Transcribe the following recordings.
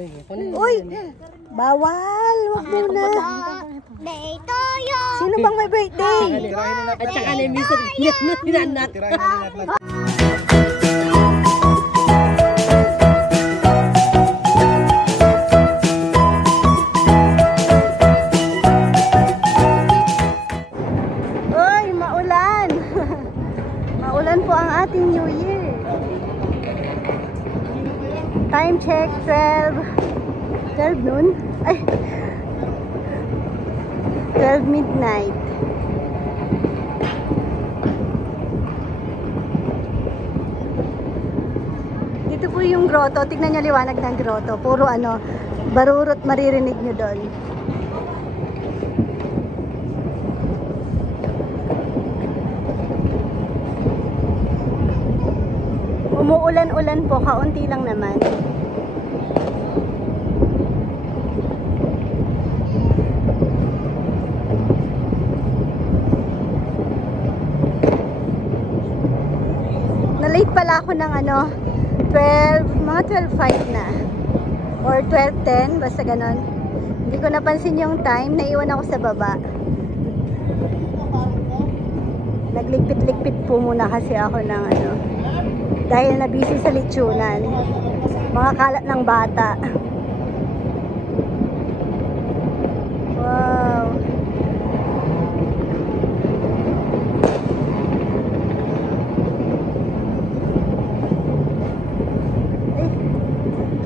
Uy! Bawal! Wag muna. Sino bang may birthday? At saka na yung minsan, hinanat. Uy, maulan! Maulan po ang ating New Year. Time check, 12 noon? Ay! 12 midnight. Dito po yung grotto. Tignan nyo liwanag ng grotto. Puro ano, barurot maririnig nyo doon. Umuulan-ulan po, kaunti lang naman. Na-late pala ako ng ano, mga 12:05 na. Or 12:10, basta ganon. Hindi ko napansin yung time, naiwan ako sa baba. Nagligpit-ligpit po muna kasi ako ng ano, dahil na busy sa lechonan. Mga kalat ng bata. Wow. Ay,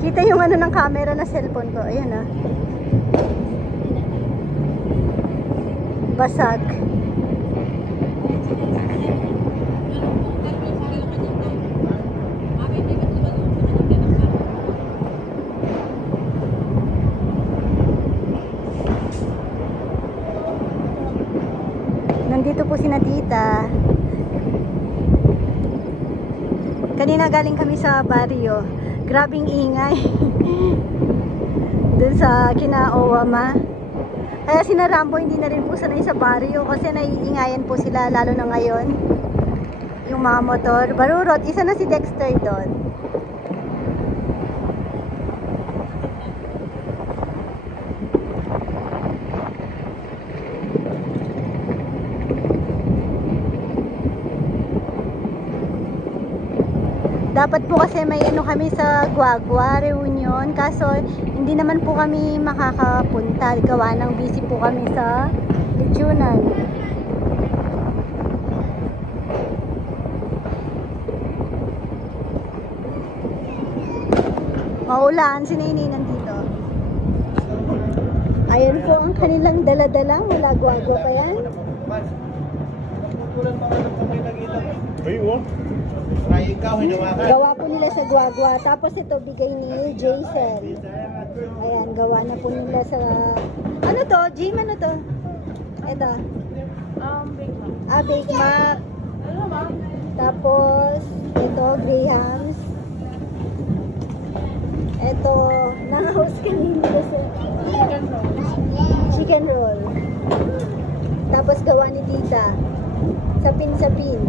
kita yung ano ng camera na cellphone ko. Ayan ah. Basag. Nandito po si Tita. Kanina galing kami sa barrio. Grabing ingay. Doon sa kina-Owama. Kaya sina Rambo hindi na rin po sanay sa barrio kasi naiingayan po sila lalo na ngayon. Yung mga motor. Barurot. Isa na si Dexter doon. Dapat po kasi may ano kami sa Guagua reunion, kaso hindi naman po kami makakapunta gawa ng busy po kami sa lechonan. Maulan, si Nini nandito. Ayan po ang kanilang dala-dala mula Guagua pa yan. Gawa po nila sa Guagua. Tapos ito bigay ni Jason. Ayan, gawa na po nila sa... Ano to? Jim, ano to? Ito. Bake Mac. Bake Mac. Tapos, ito, Grahams. Ito, nang-house kanina sa... Chicken roll. Tapos gawa ni Tita. Sapin-sapin.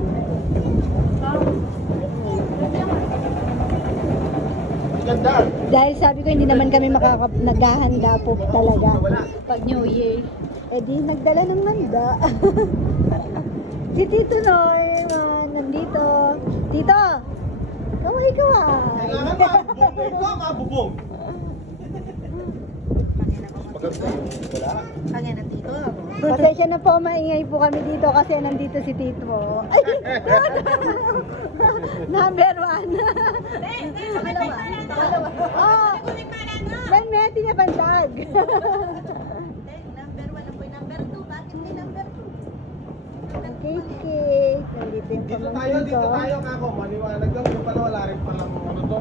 Dahil sabi ko hindi naman kami naghahanda po talaga pag New Year. Eh di nagdala ng handa. Si Tito Norman nandito. Tito! Kaway-kaway! Ikaw mabubong! Pasensya na po, maingay po kami dito kasi nandito si Tito. Ay! Number 1. Dalawa. Oh! Ben, may tinabandag. Number 1 ang po yung number 2. Bakit may number 2? Okay. Nandito yung pamangkin ko. Dito tayo kako. Maliwanag lang. Yung pala wala rin palang ano to.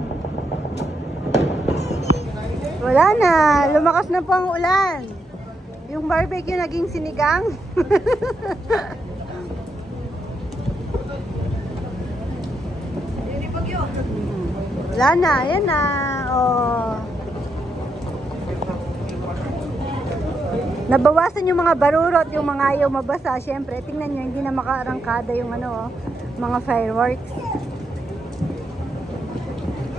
Wala na. Lumakas na po ang ulan. Yung barbecue naging sinigang. Wala na. Ayan na. Oh. Nabawasan yung mga barurot, yung mga ayaw mabasa. Siyempre, tingnan nyo, hindi na makaarangkada yung ano, mga fireworks.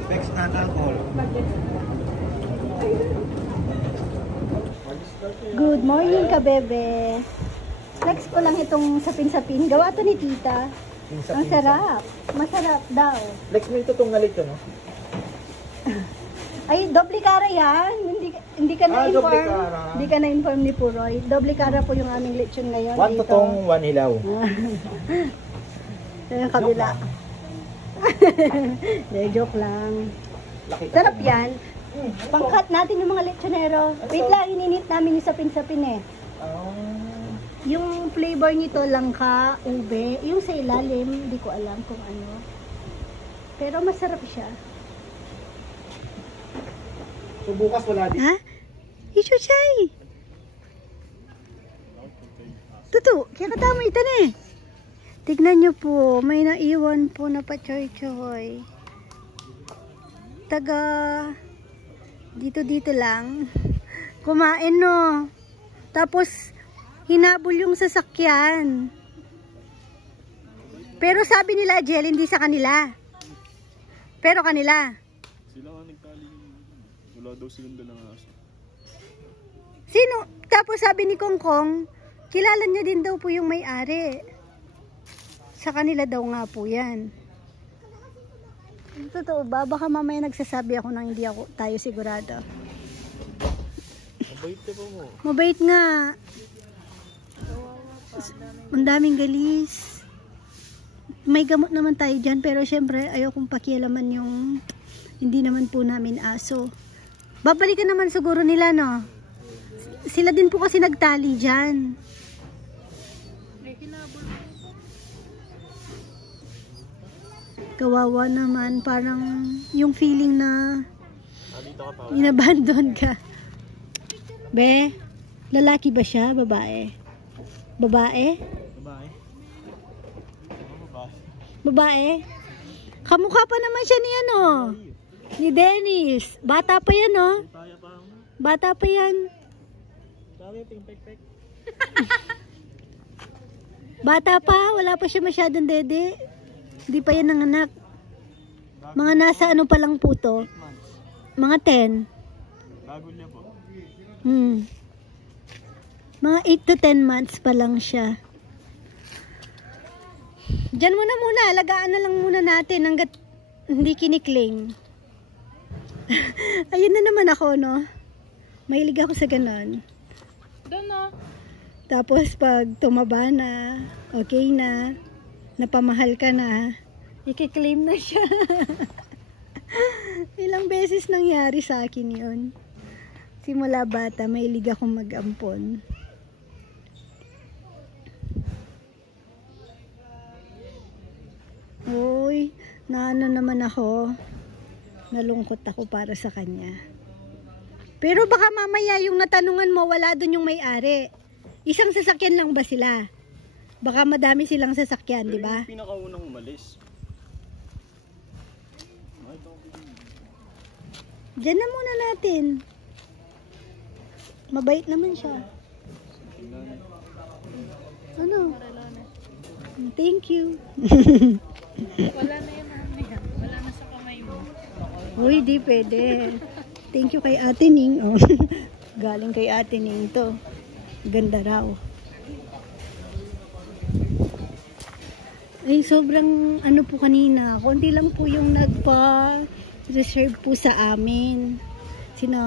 Next na alcohol. Good morning ka, bebe. Flex ko lang itong sapin-sapin. Gawa to ni tita. Ang sarap. Masarap daw. Lex mo ito itong galit no? Ay, doble cara yan. Hindi ka doble na-inform. cara. Hindi ka na-inform ni Puroy. Doble cara po yung aming lechon ngayon. One totong, one hilaw. Ito yung kabila. Joke lang. Sarap yan. Pangkat natin yung mga lechonero. Wait lang, ininit namin yung sapin-sapin eh. Yung flavor nito langka, ube. Yung sa ilalim, hindi ko alam kung ano. Pero masarap siya. So bukas wala din. Ha? Ichuchay! Tutu, kaya katama ito na eh. Tignan nyo po, may naiwan po na pa-choy-choy. Taga dito lang. Kumain no. Tapos hinabol yung sasakyan. Pero sabi nila, Jel, hindi sa kanila. Pero kanila. Sila nga nagtali. Wala daw silang dalang aso. Sino? Tapos sabi ni Kongkong, kilala niya din daw po yung may-ari. Sa kanila daw nga po yan. Totoo ba? Baka mamaya nagsasabi ako nang hindi tayo sigurado. Mabait ka pa mo. Mabait nga. Ang daming galis. May gamot naman tayo dyan, pero syempre ayaw kong pakialaman yung hindi naman po namin aso. Babalikan naman siguro nila, no? Sila din po kasi nagtali dyan. Kawawa naman, parang yung feeling na inabandon ka. Be, lalaki ba siya? Babae? Babae? Babae. Babae? Kamukha pa naman siya ni ano? Ni Dennis. Bata pa yan, no? Bata pa yan. Bata pa, wala pa siya masyadong dede. Hindi pa yan nanganak. Mga nasa ano pa lang po to? Mga 10. Bago niya po. Mga 8 to 10 months pa lang siya. Diyan muna, alagaan na lang muna natin hanggat hindi kinikling. Ayun na naman ako, no? Mahilig ako sa ganon. Doon na. Tapos pag tumaba na, okay na, napamahal ka na, i-claim na siya. Ilang beses nangyari sa akin yun. Simula bata, mahilig akong mag-ampon. Uy, naano naman ako. Nalungkot ako para sa kanya. Pero baka mamaya yung natanungan mo, wala doon yung may-ari. Isang sasakyan lang ba sila? Baka madami silang sasakyan, di ba? Yung pinakaunang umalis. Diyan na muna natin. Mabait naman siya. Ano? Thank you. Wala na yun, mami. Wala na sa kamay mo. Uy, di pwede. Thank you kay Ate Ning. Oh. Galing kay Ate Ning to. Ganda raw. Ay, sobrang ano po kanina. Konti lang po yung nagpa-reserve po sa amin. Sina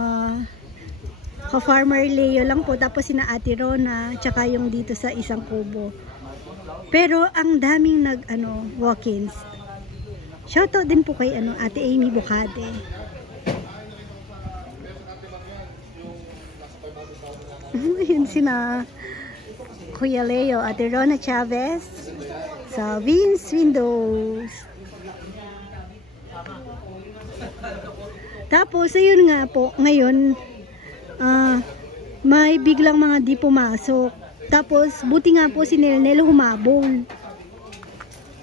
ka-farmer Leo lang po. Tapos sina Ate Rona. Tsaka yung dito sa isang kubo. Pero ang daming walk-ins. Shoutout din po kay Ate Amy Bukade. Yun sina Kuya Leo, Ate Rona Chavez sa Vince Windows. Tapos ayun nga po, ngayon may biglang mga di pumasok. Tapos buti nga po si Nelnel humabol.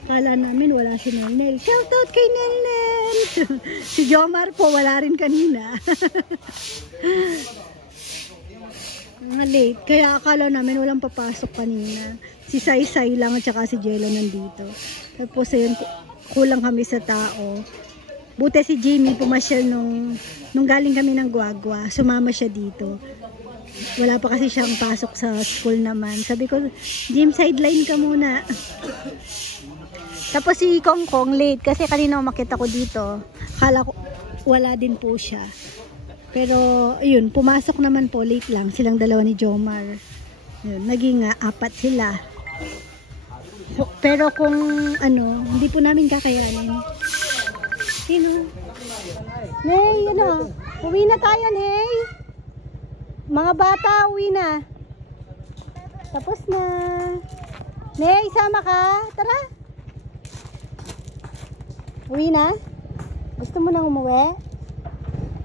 Kala namin wala si Nelnel. Shoutout kay Nelnel. Si Jomar po wala rin kanina. Late. Kaya akala namin walang papasok kanina. Si Sai lang at saka si Jello nandito. Tapos ayun, kulang kami sa tao. Buti si Jamie pumasyal nung galing kami ng Guagua. Sumama siya dito. Wala pa kasi siyang pasok sa school naman. Sabi ko, gym sideline ka muna. Tapos si Kong Kong late kasi kanina umakyat ako dito. Akala ko wala din po siya. Pero yun, pumasok naman po late lang. Silang dalawa ni Jomar. Yun, naging 4 sila. Pero kung ano, hindi po namin kakayanin. Sino? Nay, ano? Uwi na tayo, Nay. Mga bata, uwi na. Tapos na. Nay, sama ka? Tara. Uwi na? Gusto mo nang umuwi?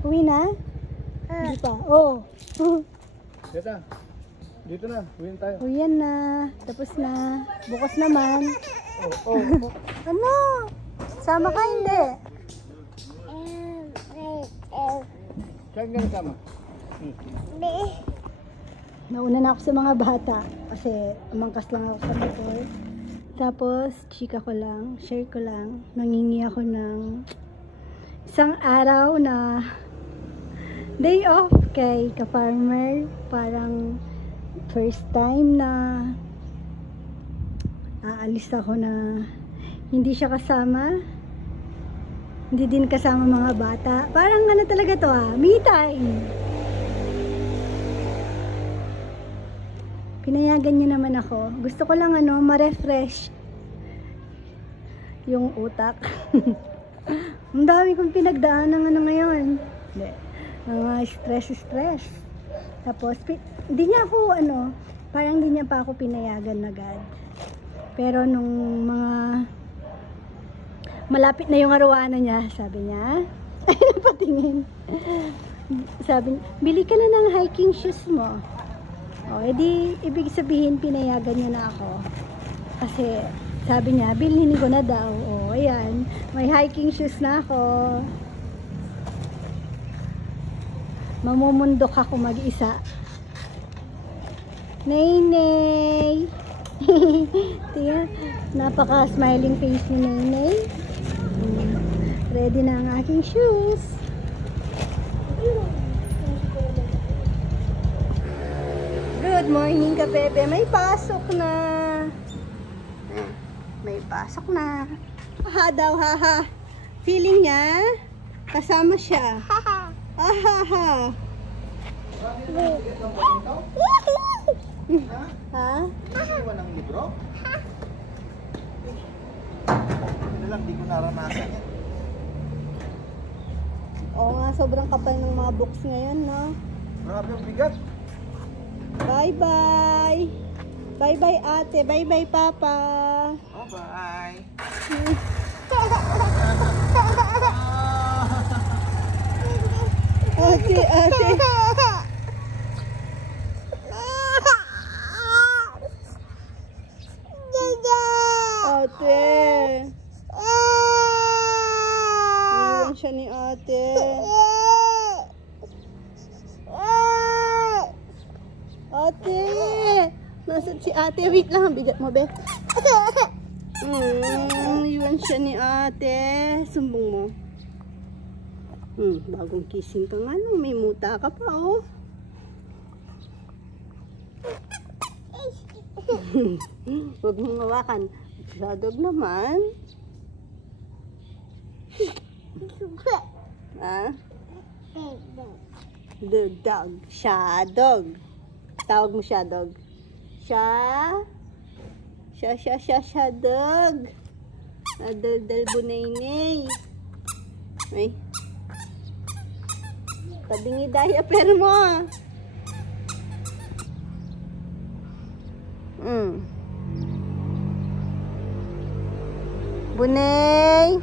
Uwi na? Hindi pa. Oo. Dito. Dito na. Uwi tayo. Uwian na. Tapos na. Bukas naman. Oh. Ano? Sama ka hindi? Saan ka nasama? Nauna na ako sa mga bata kasi umangkas lang ako sa motor. Tapos, chika ko lang, share ko lang. Nangingi ako ng isang araw na day off kay ka-farmer. Parang first time na aalis ako na hindi siya kasama. Hindi din kasama mga bata. Parang ano talaga to me time. Pinayagan niya naman ako. Gusto ko lang ma-refresh yung utak. Ang dami kong pinagdaan ng ngayon. Mga stress. Tapos, hindi niya ako parang hindi niya pa ako pinayagan agad. Pero nung mga malapit na yung arawana niya, sabi niya, ay napatingin. Sabi niya, bili ka na ng hiking shoes mo. O, edi, ibig sabihin, pinayagan niya na ako. Kasi, sabi niya, bilhin ko na daw. O, ayan, may hiking shoes na ako. Mamumundok ako mag-isa. Nay! Tingnan, napaka-smiling face ni Nay. Ready na ang aking shoes. Good morning ka, bebe. May pasok na. May pasok na. Haha daw, haha. Feeling niya, kasama siya. Haha. Ha? Walang libro? Ano lang, di ko naranasan yan. Oo nga, sobrang kapal ng mga books ngayon, no? Grabe ang bigat. Bye-bye! Bye-bye, ate. Bye-bye, papa. Oh, bye. Ate. Ate. Iwan siya ni ate. Ate. Nasaan si ate? Wait lang. Bigat mo, be. Iwan siya ni ate. Sumbong mo. Bagong kissing ka nga lang. May muta ka pa, oh. Huwag mong hawakan. Shadog naman. Ha? The dog. Shadog. Tawag mo Shadog. Shadog. Adal bunaynay. Ay. Tabingi diaper mo. Bunay.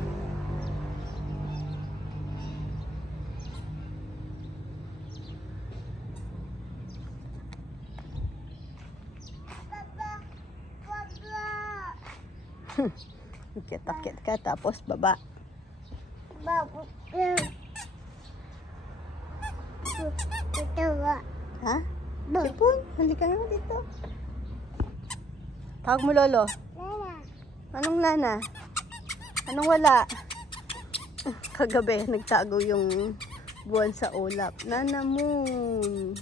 Akit ka tapos baba. Ha? Sipon, halika nga dito. Tawag mo lolo. Anong lana? Anong wala? Kagabi, nagtago yung buwan sa ulap. Nana moon.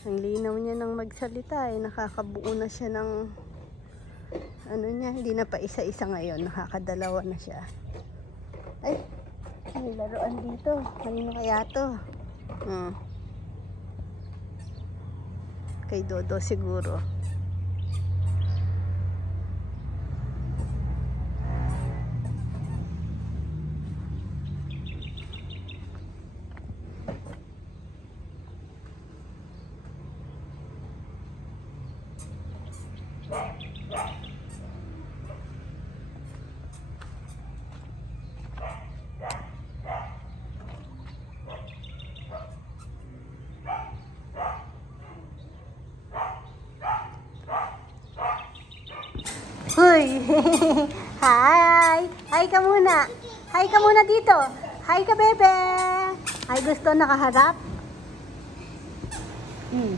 Ang linaw niya ng magsalita eh. Nakakabuo na siya ng ano niya. Hindi na pa isa-isa ngayon. Nakakadalawa na siya. Ay, may laruan dito. Kanino kaya to? Kay Dodo siguro. Uy! Hi! Hi ka muna! Hi ka muna dito! Hi ka, bebe! Hi, gusto nakaharap?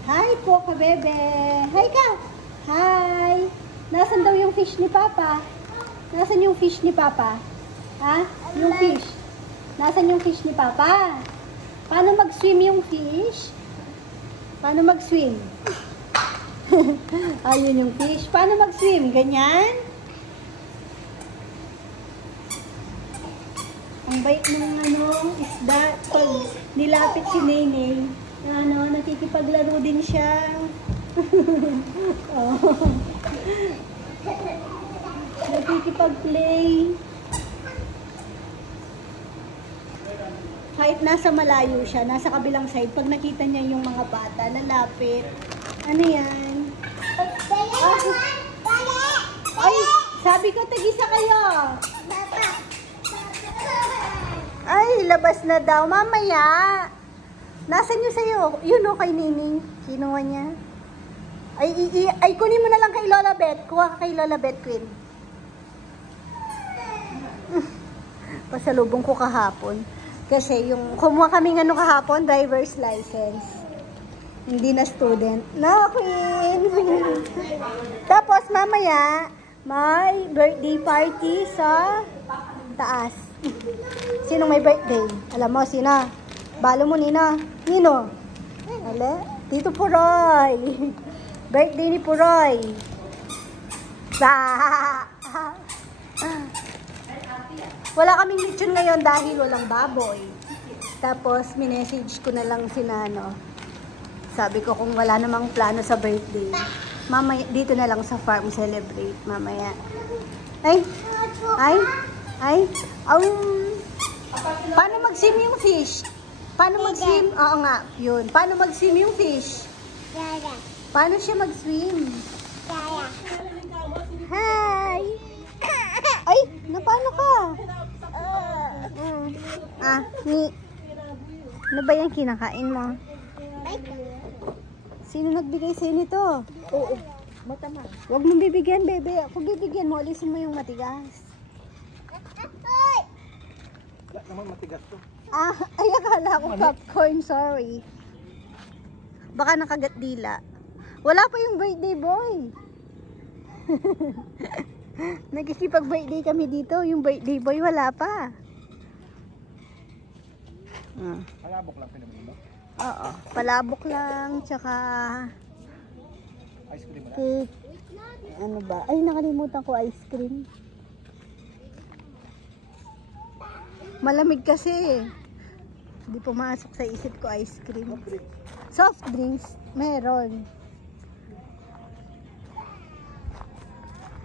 Hi po ka, bebe! Hi ka! Hi! Nasaan daw yung fish ni Papa? Nasaan yung fish ni Papa? Ha? Yung fish? Nasaan yung fish ni Papa? Paano mag-swim yung fish? Paano mag-swim? Ayun yung fish. Paano mag-swim? Ganyan? Ang bait ng isda. Pag nilapit si Nene, nakikipaglaro din siya. Oh. Nakikipag-play. Kahit nasa malayo siya, nasa kabilang side, pag nakita niya yung mga bata, lalapit. Ano yan? Ay, sabi ko, tagisa kayo. Ay, labas na daw. Mamaya. Nasaan yung sa'yo? Yun o, kay Nining. Kinuha niya. Ay, kunin mo na lang kay Lola Beth. Kuha ka kay Lola Beth, Queen. Pasalubong ko kahapon. Kasi yung kumuha kami kahapon, driver's license. Hindi na student. No, Queen! Tapos, mamaya, may birthday party sa taas. Sinong may birthday? Alam mo, sino? Balo mo, Nina. Nino? Ale? Tito Puroy. Birthday ni Puroy. Wala kaming lechon ngayon dahil walang baboy. Tapos, minessage ko na lang si Nano. Sabi ko kung wala namang plano sa birthday, mamaya, dito na lang sa farm celebrate mamaya. Paano mag-swim yung fish? Paano mag-swim? Oo nga, yun. Paano mag-swim yung fish? Paano siya mag-swim? Hi! Ay, paano ka? Ano ba yung kinakain mo? Sino nagbigay sa'yo nito? Oo, matama. Huwag mong bibigyan, bebe. Kung bibigyan mo, alisin mo yung matigas. Wala naman matigas to. Ay, akala ko popcorn, sorry. Baka nakagat dila. Wala pa yung birthday boy. Nagkikipag-birthday kami dito. Yung birthday boy, wala pa. Palabok lang pinamili mo? Oo, palabok lang, tsaka Ice cream wala? cake. Ano ba? Ay, nakalimutan ko ice cream. Malamig kasi. Hindi pumasok sa isip ko ice cream. Soft drinks, meron.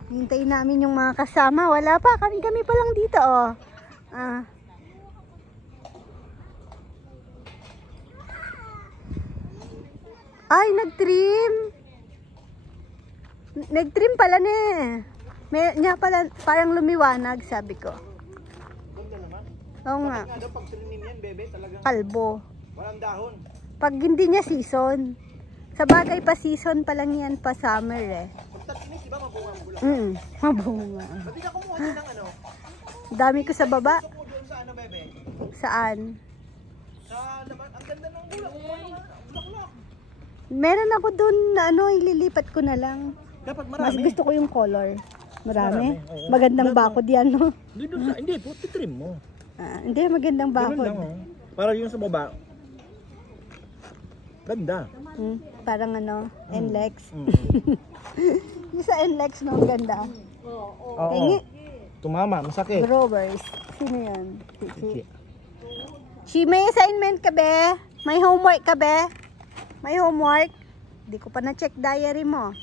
Hintayin namin yung mga kasama. Wala pa, kami pa lang dito, oh. Ay, nag-trim. Nag-trim pala na eh. Nga pala, parang lumiwanag, sabi ko. Ganda naman. Oo nga. Nga daw, pag trinim yan, bebe, talagang Kalbo. walang dahon. Pag hindi niya season. Sa bagay pa season pa lang yan, pa summer eh. Pag tatinis, di ba mabunga ang bulak? Mabunga. Ba't di ka kumuha din ng ano? Dami ko sa baba. Gusto mo doon sa ano, bebe? Saan? Sa laman, ang ganda ng bulak. Bulaklak. Meron ako dun na ililipat ko na lang. Dapat Mas marami. gusto ko yung color. Marami. Marami, oo. Magandang bakod yan, no? Hindi po, titrim mo. Hindi, magandang Ganun bakod. lang, oh. Para yung sa baba. Ganda. Parang ano, NLEX. Yung sa NLEX, no? Ang ganda. Oo. Tumama, masakit. Growers. Sino yan? Si may assignment ka be? May homework ka be? May homework? Di ko pa na-check diary mo.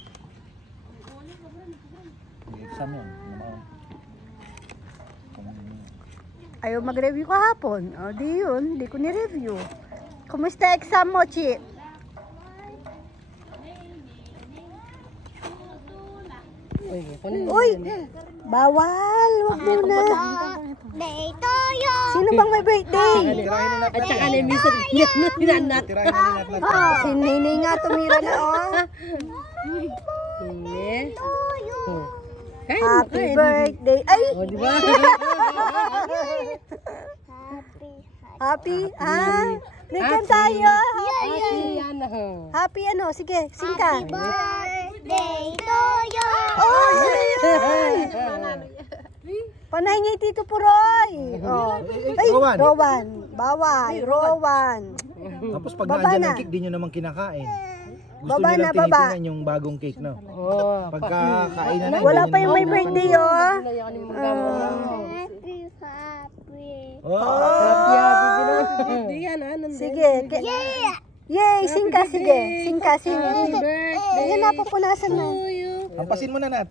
Exam yan. Ayaw mag-review kahapon. O di yun, di ko ni-review. Kumusta exam mo, Chi? Uy! Bawal! Wag muna. Sino bang may birthday? At saka na minsan hinanat. Si Nene nga tumira na, oh. Happy birthday! Ay! O, di ba? Happy? Ah! Bigyan tayo! Yan na. Happy ano? Sige, singka. Birthday to you! Ay! Panay niya Tito Puroy. Oh. Ay, Rowan. Rowan. Bawal. Rowan. Tapos pag Baba naandyan na. ang cake, di nyo naman kinakain. Gusto Baba nyo lang na, baba. tinitingnan yung bagong cake, no? Oh, Pagka kainan na, Wala hindi pa nyo yung may naman birthday, kinakain. oh. Happy, happy. Oh! Hindi yan, Sige. Yay! Singka, sige. Singka, singka. Ayan na, pupunasan na. Hampasin mo na, Nat.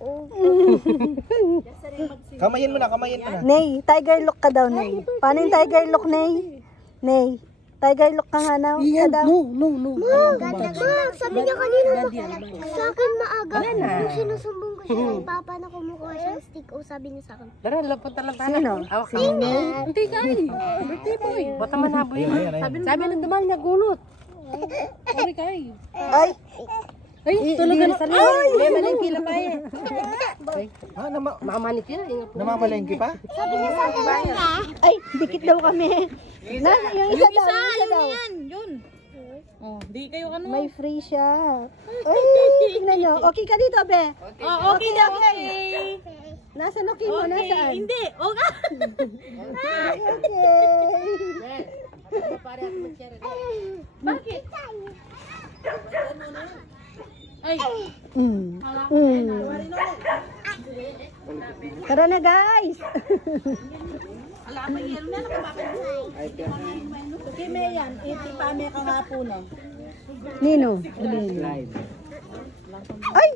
Kamayin mo na, kamayin mo na. Nay, tiger look ka daw, Nay. Paano yung tiger look, Nay? Nay, tiger look ka nga na. Ka daw. No. Sabi niya kanina sa akin maaga. Yung sinusumbong ko siya kay Papa na kumukuha siya ng stick. O sabi niya sa akin. Tara, lapot lang tayo. Sino? Sino? Hindi ka eh. Birthday boy. Bata manabo yun. Sabi nang damal niya gulot. Ori ka eh. Ay, Tulog ka na. Ay! May malingki na pa eh. Ah, Makamanit yun. namamalengke pa? Sabi niya sa akin ay, dikit daw kami. Na, yung isa daw, yung isa daw. Yun. Oh, di kayo ano. May free siya. Ay, tingnan nyo. Okay ka dito, be? Oh, okay. Nasaan okay mo? Nasaan? Hindi. Okay. Okay. Bakit? Ay. Tara na, guys. Okay, Mayan. Iti pa may kahapon na. Nino. Ay!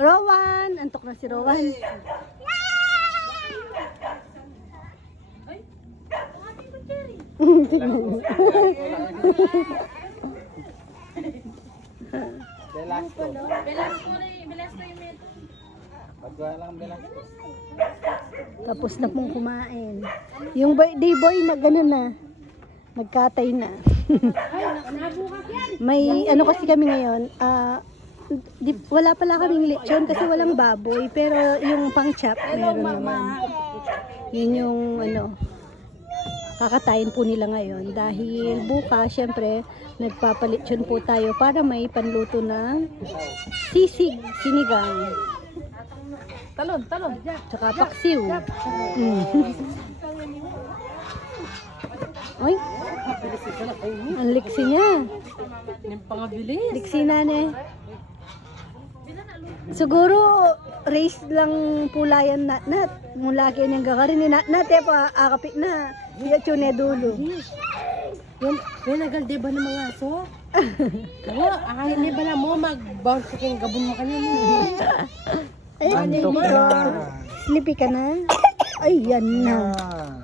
Rowan! Antok na si Rowan. Tingnan mo. Velasco. Velasco yung meto. Pagwalang Velasco. Tapos na pong kumain. Yung birthday boy na gano'n na. Nagkatay na. May ano kasi kami ngayon. Wala pala kaming lechon kasi walang baboy. Pero yung pang-chop meron naman. Yun yung ano. Kakatayin po nila ngayon. Dahil bukas, syempre, nagpapalechon po tayo para may panluto ng sisig, sinigang. Talon. Tsaka paksiw. Oy, ang liksi niya. Yung pangabilis. Liksi na ne. Siguro, race lang pulayan na nat. Mula kayo niyang gakarin ni nat. Nat, pa akapit na. Iya chune dulo. May nagal, di ba ng mga aso? Oo, akayin di ba na mo mag-bounce sa kayong gabon mo kanina? Antok na. Sleepy ka na? Ay, yan na. Ah.